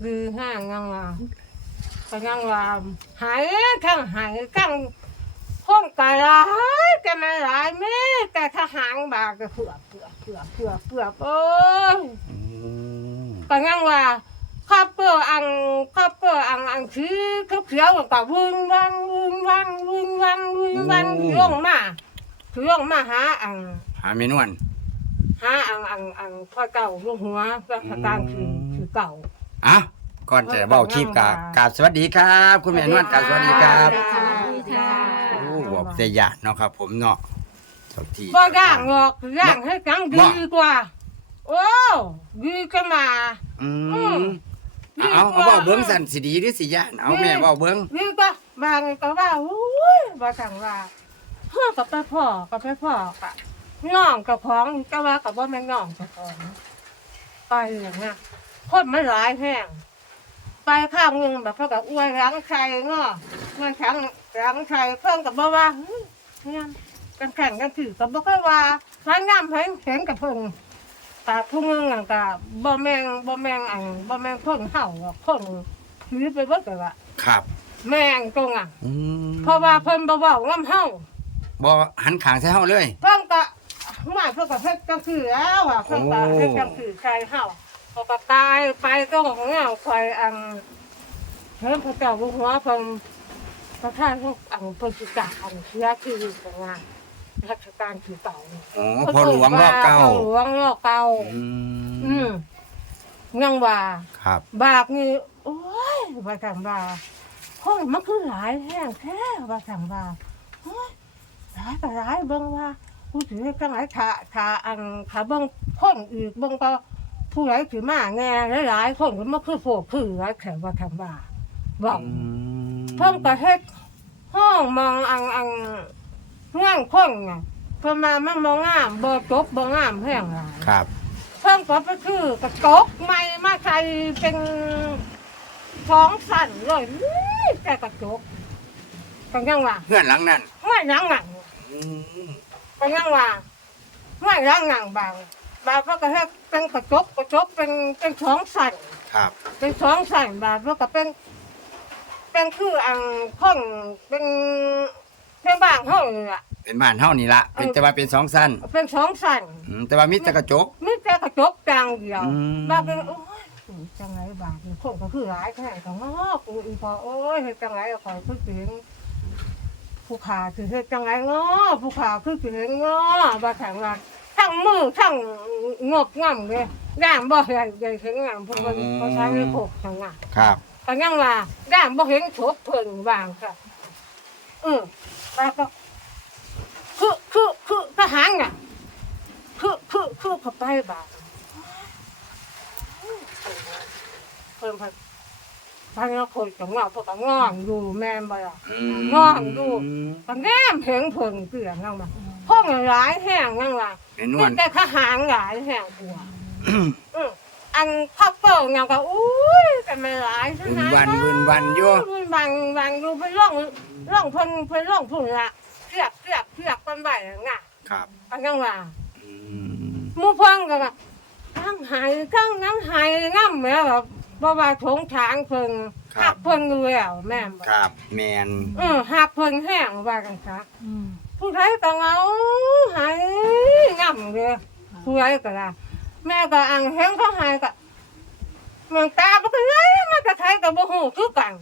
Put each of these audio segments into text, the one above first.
คือห้างยังว่าก็ยังว่าหายทั้งหายทั้งห้องกะหลายแต่มันหลายแม่แต่ถ้าหางบากก็เผือกเผือกเผือกเผือกเผือกโอ้ยอืมก็ยังว่าข้าวเปลือกอังข้าวเปลือกอังอังคือเขาเขียวกับวึงวังวึงวังวึงวังวึงวังย่องมาย่องมาหาอังหาเมนวนหาอังอังอังพ่อเก่าลูกหัวรัชการคือคือเก่า อะก่อนจะเบ้าคลิปกะกราบสวัสดีครับ คุณแม่นวลกราบสวัสดีครับสวัสดีค่ะโอ้บอกเสียยาเนาะครับ ผมเนาะสวัสดีบ่ย่างหรอกย่างให้กังดีกว่า โอ้ดีก็มา อือืมมเอาเอาเว้าเบิ้งสันสิดีหรือสิยานเอาแม่เว้าเบิ้งนี่ก็บางก็ว่าอุ้ยบ่สั่งว่าพ่อกับไปพ่อกับไปพ่อกับน้องกับของก็ว่ากับว่าแม่นน้องกับของไปอย่างเงี้ย คนมันหลายแห้งไปข้างหนึงแบบเพื่อกับอ้วยรังไข่เนาะมันแข็งรังไข่เพิ่งกับบ่ว่าเฮ้ยเนี่ยกันแข่งกันถือกับบ่ค่อยว่าพยายามเห็นเห็นกับเพิ่งแต่ผู้มึงอะก็บ่แม่งบ่แม่งอันบ่แม่งเพิ่งเห่าหรอกเพิ่งถือไปเบิดเลยว่าครับแม่งตรงอะ อืมเพราะว่าเพิ่นบ่เว้าง้ำเฮาบ่หันขางใส่เฮาเลย เพิ่นก็หมายเพิ่นก็เฮ็ดจังซี่แล้วอะเพิ่นก็โอ้เฮ็ดจังซี่ใส่เฮา พอก็ตายไปก็ของเงาคอยอังเพิ่นพระเจ้าบ่หัวเพิ่นประธานพวกอังเพิ่นสิกาอันเสียชีวิตของงานราชการคือเก่าโอ้พอหลวงรอบเก้าพ่อหลวงรอบเก่าอือืมมยังว่าครับ บากนี่โอ้ยว่าสั่งว่าห้องมันคือหลายแห้งแท้ว่าสั่งว่าโอ้ยหลายก็หลายเบิ่งว่าผู้ถือจังไหนขาขาอันขาเบิ่งคนอีกเบิ่งก็ ผู้ใหญ่ถือมาแง่หลายๆคนก็มาคือโฟกคือหลายแขกว่าทำว่าบอกอืมเพิ่มก็เฮ็ดห้องมองอังอังง่างคนไงเพิ่นมามันมองงามบ่จบบ่งามแห้งหลายครับเพิ่มก็ไปคือกระจกใหม่มาใส่เป็นสองสั่นเลยนี่แต่กระจกก็ยังว่าเพื่อนหลังนั้นไม่ยังหนังอืมก็ยังว่าไม่ยังหนังบาง บางก็กระแทกเป็นกระจกกระจกเป็นเป็นสองสั่นครับ เป็นสองสั่นบางก็เป็น เป็นคืออังข้องเป็นเป็นบางห้องนี่ล่ะ เป็นบ้านเฮานี่ละเป็นแต่ว่าเป็นสองสั้นเป็นสองสั่นอืมแต่ว่ามีแต่กระจก มีแต่กระจกกลางเดียวอืม บางเป็นโอ้ยจังไรบางคนก็คือหลายแค่ก็งอกอีพอโอ้ยเฮ็ดจังไรก็คอยคือเสียงผู้ขาคือเฮ็ดจังไรงอผู้ขาคือเสียงงอบาแข็งว่า ทั้งมือทั้งงอกง่ำเลยด่างบ่เห็นเลยเห็นงามเพิ่นเขาใช้ในพกทางงานครับ ก็ยังว่าด่างบ่เห็นโฉบเพิ่นวางค่ะเออแล้วก็คือคือคือทหารอะคือคือคือเข้าไปบางเพิ่มพันพันก็คนกับงอกพวกกับงอนดูแม่นบ่ล่ะอืง่วงดูอืมก็แง้มเห็นเพิ่งเกลือนั่งมา หลายแห้งนั่งว่าเป็นนวล แต่ทหารหลายแห้งกลัวอืออันพักเปิงยังก็อุ้ยแต่ไม่หลายใช่วุ่ไหมนวันวุ่นวันอยู่ วุ่นวันวันดูไปร่องร่องเพิ่นเพิ่นร่องพุ่นละเสียบเสียบเสียบกันไว้ง่ะครับอันยังว่า อืมหมู่เพิ่งก็ว่าทั้งหายทั้งน้ำหายน้ำแม่แบบบ่ว่าทงช้างเพิ่งหักเพิ่งอยู่แล้วแม่นบ่ครับ แมน เออหักเพิ่งแห้งว่ากันซะ ผู้ใดก็เอาหายน้ำเลยผู้ใดก็ได้แม่ก็อังเห็นเขาหายก็เมืองตาบ่ก็เลยมันก็ไทยก็บ่ฮู้คือกัน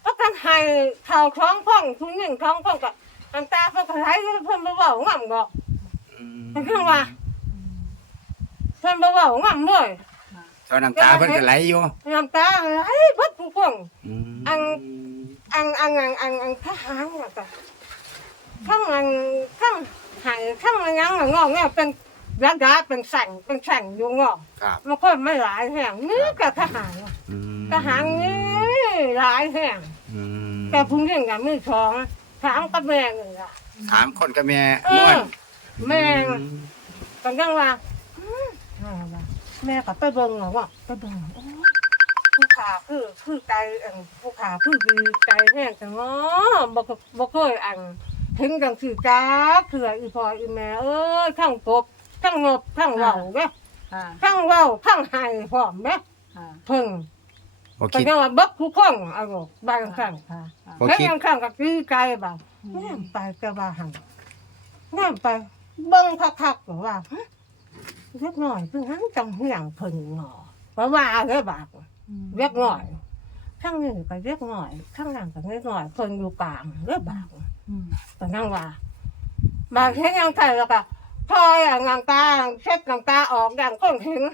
เพราะกันหายข่าวท้องพ่องผู้หญิงท้องพ่องก็อันตาเพิ่นก็ไทยเพิ่นบ่เว้างำก็อืมเป็นจังว่าเพิ่นบ่เว้างำเลยตอนน้ำตาเพิ่นก็ไหลอยู่น้ำตาไหลเบิดผู้คนอืมอังอังอังอังอังอังทหารน่ะ ก็ทั้งอังทั้งหายทั้งอังยังงอกเนี่ยเป็นระดาเป็นสั่งเป็นสั่งอยู่งอกครับมันคนไม่หลายแห่งนี่ก็ทหารอะอืมทหารนี่หลายแห่งอืมแต่พุ่งเรื่องกับมือสองถามกับแม่เลยล่ะ ถามคนกับแม่เอนวอลแม่ก็ยังว่าอืมแม่ว่าแม่ก็ไปเบิ่งเหรอว่าไปเบิ่งโอ้ยผู้ขาคือคือไกลอันผู้ขาคือดีไกลแห้งจังเนาะบ่เคบ่เคยอัน ถึงจังคือจ้าเผื่ออีพ่ออีแม่เอ้ยทั้งกบทั้งงบทั้งเหล่าเด้ค่ะทั้งเว้าทั้งไห้พร้อมเด้ค่ะเพิ่งบ่ก็คิด ยังว่าเบิกผู้คงเอาลูกบางครั้งค่ะบ่แค่คิดบางครั้งก็คือไกลบ่าแง่ไปก็ว่าหันแง่ไปเบิ่งคักๆก็ว่าฮะเล็กน้อยเพิ่งหันจังเหี่ยงเพิ่นงอว่าว่าเลยบาดเล็กน้อยข้างนี้ก็เล็กน้อยข้างนั้นก็เล็กน้อยเพิ่นอยู่กลางเลยบาด ก็นั่งว่าบางเช่นยังไงแล้วก็พออย่างงางตาเช็ดงางตาออกอย่างก้นเห็น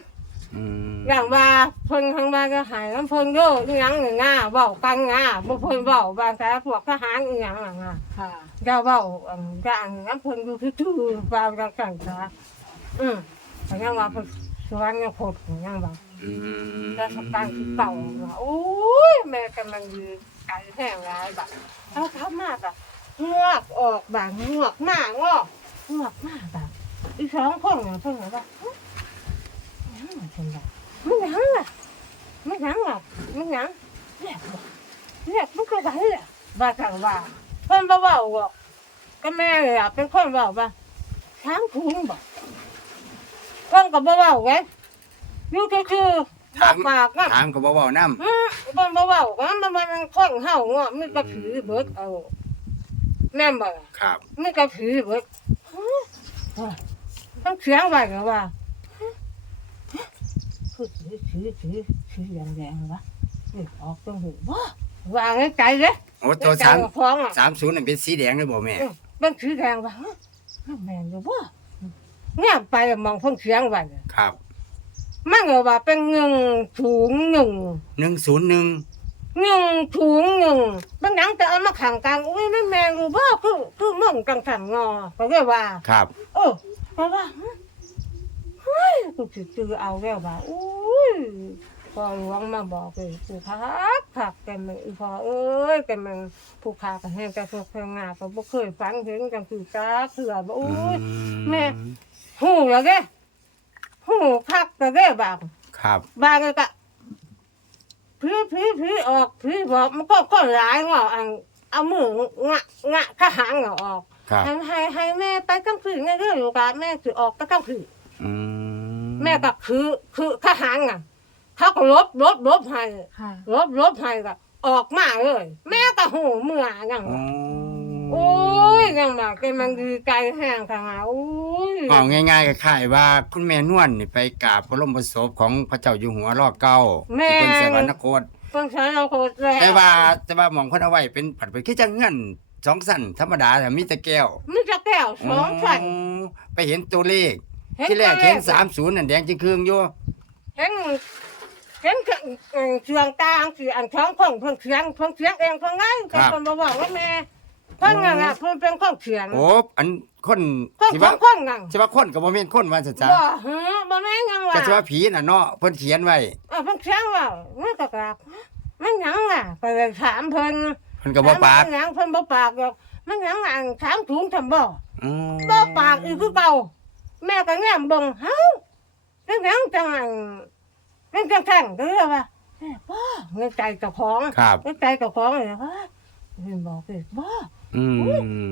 อืมอย่างว่าเพิ่นข้างบ้านก็หายน้ำเพิ่นโย่อีหยังหนึ่งง่าเว้ากันง่าบ่เพิ่นเว้าบางแต่พวกทหารอีหยังน่ะง่าค่ะอย่าเว้าอันอย่างน้ำเพิ่นอยู่ซื่อๆบางจังซั่นซะอืมก็ยังว่าเพิ่นสวนยังโคตรยังว่าอืมแต่สตางค์คือเก่าว่าโอ้ยแม่กำลังยืนไก่แห้งหลายบัดเอาเข้ามาแบบ งอกออกบางงอกมากงอกงอกมากแบบอีสองคนเนี่ยเพิ่นว่าหึยังไงเพิ่นว่ามันยังล่ะมันยังล่ะมันยังเรียกบ่เรียกมันก็ได้แหละว่าจังว่าเพิ่นบ่เว้าบ่ก็แม่เลยอะเป็นคนเว้าว่าช้างพุงบ่เพิ่นก็บ่เว้าไงอยู่คือๆบอกปากนะ ถามก็บ่เว้านํอืมมันบ่เว้ากันมันมันค่อนเฮาเงาะมันก็ถือเบิดเอา แม่นบ่ล่ะครับ มันก็ถือเบิดฮะว่าต้องเสียงไว้ก็ว่าฮะฮะคือถือถือถือถืออย่างแดงวะนี่ออกตรงหูว้าวางในใจเด้โอ้ตัวในใจสามก็ฟ้องอะ30นั่นเป็นสีแดงเลยบ่แม่เออเป็นสีแดงวะฮะมันแม่นอยู่บ่เนี่ยไปมองเพิ่นเสียงไว้เนี่ยครับมันก็ว่าเป็นหนึ่งถุงหนึ่ง101หนึ่ง ถุงหนึ่งบางหนังแต่เอามาขังกลางอุ้ยไม่แมงรู้ว่าคือคือมึงกังขังงอก็เรียกว่า ครับ เออเพราะว่าเฮ้ยกูสิจือเอาแล้วว่าอุ้ยพอหลวงมาบอกเลยกูพักผักแกมันอีพอเอ้ยแกมันผู้ขากันแห้งแกพวกแพงงาก็บ่เคยฟังเห็นกันคือจ้าเสือบ่อุ้ยแม่หูแล้วแกหูคักก็แกบางครับบางก็ ผีผีผีออกผีบอกมันก็ก็หลายเงาอันเอามืองะงะทหารเงาออกครับให้ให้ให้แม่ไปกลางคืนไงเรื่องอยู่กับแม่ถือออกไปกลางคืนอืมแม่ก็คือคือทหารไงเขาก็ลบลบลบให้ค่ะ ลบลบให้ก็ออกมาเลย แม่ก็หูเมื่อยังอ๋อ โอ้ยยังมาแกมันดีใจแห้งทางหาโอ้ยเอาง่ายๆก็คล้ายๆว่าคุณแม่นวลนี่ไปกราบพระบรมศพของพระเจ้าอยู่หัวรอเก้าที่เพิ่นสวรรคตเพิ่งใช้เราโคตรแล้วแต่ว่าแต่ว่าหมองเพิ่นเอาไว้เป็นผัดเป็นคือจังเงินสองสั้นธรรมดาแต่มีแต่แก้วมีจะแก้วสองชั้นอ๋อไปเห็นตัวเลข ที่แรกเห็น30นั่นแดงจึงครึ่งอยู่เห็นเห็นเครื่องเอ่อเสียงตาอังสีอันท้องเพิ่งเพิ่งเสียงเพิ่งเสียงเองเพิ่งไงแต่คนมาบอกว่าแม่ เพิ่งนั่นน่ะเพิ่งเป็นคนเขียนโอ้อันคนเพิ่งสิขอว่างคนนั่งสิว่าคนก็บ่แม่นคนว่าซะจ้ะบ่ฮะบ่แม่นยังว่าก็สิว่าผีน่ะเนาะเพิ่นเขียนไว้เออเพิ่งเขียนว่ามันก็กราบมันหยังอะก็เลยถามเพิ่นเพิ่นก็บ่ปากถมมันหยังเพิ่นบ่ปากหรอกมันหยังอะถามถุงทำบ่อืมบ่ปากอีกคือเก่าแม่ก็แง้มเบิ่งเฮ้าจังหยังจังอันจังจังแท่งก็เรียกว่าแม่บ่ในใจเจ้าของครับในใจเจ้าของเลยว่าเห็นบอกเลยบ่ อืม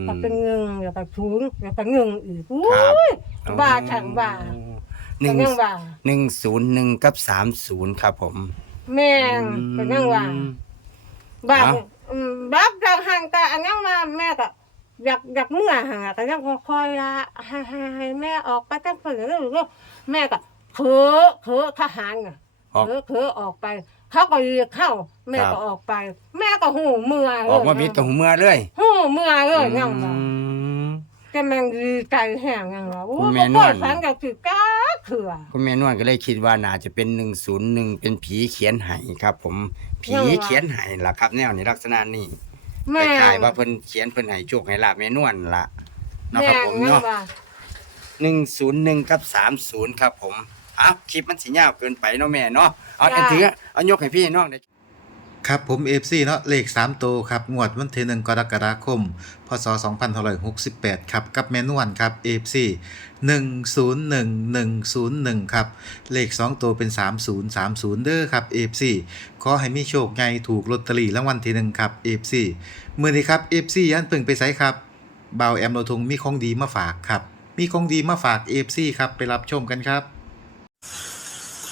ก็เป็นเงิงแล้วก็ถุงแล้วก็เงิงอีกอุ้ครับยบ้าช่างบ้าหนึ่งก็ยังว่าหนึ่งศูนย์หนึ่งกับสามศูนย์ครับผม แม่งก็ยังว่าบ้าเอ้าอืมบักจังหันก็อันยังมาแม่ก็อยากอยากเมื่อหาก็ยังคอยๆละให้ให้ให้แม่ออกไปตั้งเพิ่นแล้วก็แม่ก็เผลอเผลอทหารน่ะออกเผลอเผลอออกไป เขาก็เรียกเข้า แม่ครัก็บออกไป แม่ก็หูเมื่อเลยออกมาบิดกับหูเมื่อเลยหูเมื่อเลยยังว่าอืมแต่แม่งดีใจแห้งยังว่าโอ้คุณยแม่บ่นค่วอยลฝันกับสิกาเถื่อคุณแม่นวลก็เลยคิดว่าน่าจะเป็นหนึ่งศูนย์หนึ่งเป็นผีเขียนไห้ครับ ผมผียังวะเขียนไห้ล่ะครับ แนวในลักษณะนี้แม่คล้ายๆว่าเพิ่นเขียนเพิ่นให้โชคให้ลาบแม่นวลล่ะเนาะแม่ครับงผมยังเนาะว่าหนึ่งศูนย์หนึ่งกับสามศูนย์ครับผม อะคลิปมันสิยาวเกินไปเนาะแม่เนาะเอาอันถือเอายกให้พี่น้องได้ ครับผม FC เนาะเลข 3 ตัวครับ งวดวันที่1กรกฎาคม พศ 2568 ครับ กับแมนวนครับ FC 101101 ครับ เลข 2 ตัวเป็น 3030 เด้อครับ FC ขอให้มีโชคใหญ่ถูกลอตเตอรี่รางวัลที่ 1 ครับ FC มื้อนี้ครับ FC ยันเพิ่งไปไสครับบ่าวแอมโลทงมีของดีมาฝากครับ มีของดีมาฝาก FC ครับ ไปรับชมกันครับ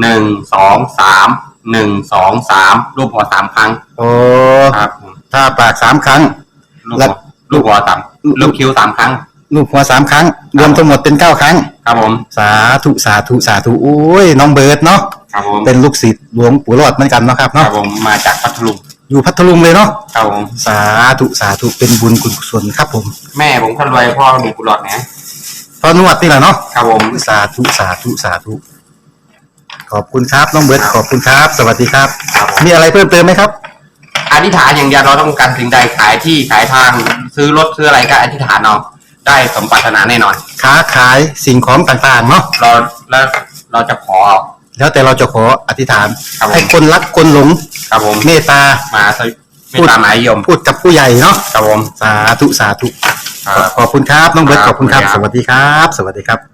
หนึ่งสองสามหนึ่งสองสามรูปหัวสามครั้งโอ้ครับผมถ้าปากสามครั้ง ลูกแล้หัววลูกหัวสามลูกคิ้วสามครั้ง ลูกหัวสามครั้ง รวมทั้งหมดเป็นเก้าครั้ง ครับผมสาธุสาธุสาธุโอ้ยน้องเบิร์ดเนาะครับผมเป็นลูกศิษย์หลวงปู่รอดเหมือนกันเนาะครับครัเนาะบผมมาจากพัทลุงอยู่พัทลุงเลยเนาะครับผมสาธุสาธุเป็นบุญคุณกุศลครับผมแม่ผมคนรวยพ่อมีกุหลาบนะพอนวดนี่แหละเนาะครับผม สาธุสาธุสาธุ ขอบคุณครับน้องเบิร์ดขอบคุณครับ สวัสดีครับ ครับผม มีอะไรเพิ่มเติมไหมครับ อธิษฐานอย่างเดียวเราต้องการสิ่งใดขายที่ขายทางซื้อรถซื้ออะไรก็อธิษฐานเอาได้สมปรารถนาแน่นอน ค้าขายสิ่งของต่างๆเนาะเราแล้วเราจะขอ แล้วแต่เราจะขออธิษฐาน ครับผม ให้คนรักคนหลงครับผมเมตตามาสวิไม่ตามหมายยมพูดกับผู้ใหญ่เนาะครับผม สาธุสาธุ ครับ ขอบคุณครับ น้องเบิร์ตคขรับอบคุณครับขอบสคุณครับวัสดีครับ สวัสดีครับ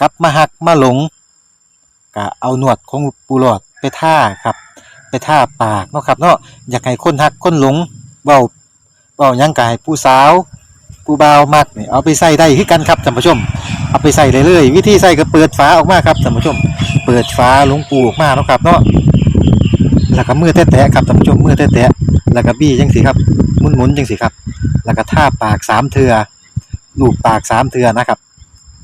กลับมาหักมาหลงก็เอาหนวดของปูหลอดไปท่าครับ ไปท่าปากเนาะครับเนาะอยากให้คนหักคนหลงเว้าเว้ายังกายผู้สาวผู้บ่าวมักนี่เอาไปใส่ได้คือกันครับท่านผู้ชม เอาไปใส่เลยเลยวิธีใส่ก็เปิดฝาออกมาครับท่านผู้ชม เปิดฝาหลงปูออกมาเนาะครับเนาะแล้วก็มือแตะๆครับท่านผู้ชมมือแตะๆแล้วก็บี้จังสิครับหมุนๆจังสิครับ แล้วก็ท่าปากสามเทือลูบปากสามเทือนะครับ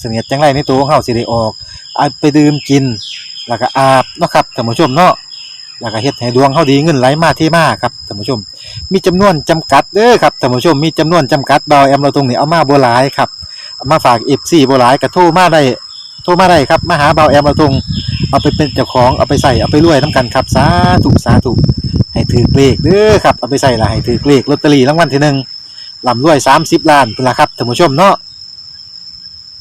เสนียดจังไรในตัวของเฮาสิได้ออกเอาไปดื่มกิน แล้วก็อาบเนาะครับท่านผู้ชมเนาะแล้วก็เฮ็ดให้ดวงเฮาดีเงินไหลมาเทมาครับท่านผู้ชม มีจำนวนจำกัดเด้อครับท่านผู้ชมมีจำนวนจำกัดบาวแอมเราตรงนี้เอามาบ่หลายครับเอามาฝาก FC บ่หลายก็โทรมาได้โทรมาได้ครับมาหาบาแอมเราตรงเอาไปเป็นเจ้าของเอาไปใส่เอาไปรวยนํกันครับสาธุสาธุให้ถือเลขเด้อครับเอาไปใส่ละให้ถือเลขลอตเตอรี่รางวัลที่หนึ่งลำรวย30ล้านเป็นละครับท่านผู้ชมเนาะ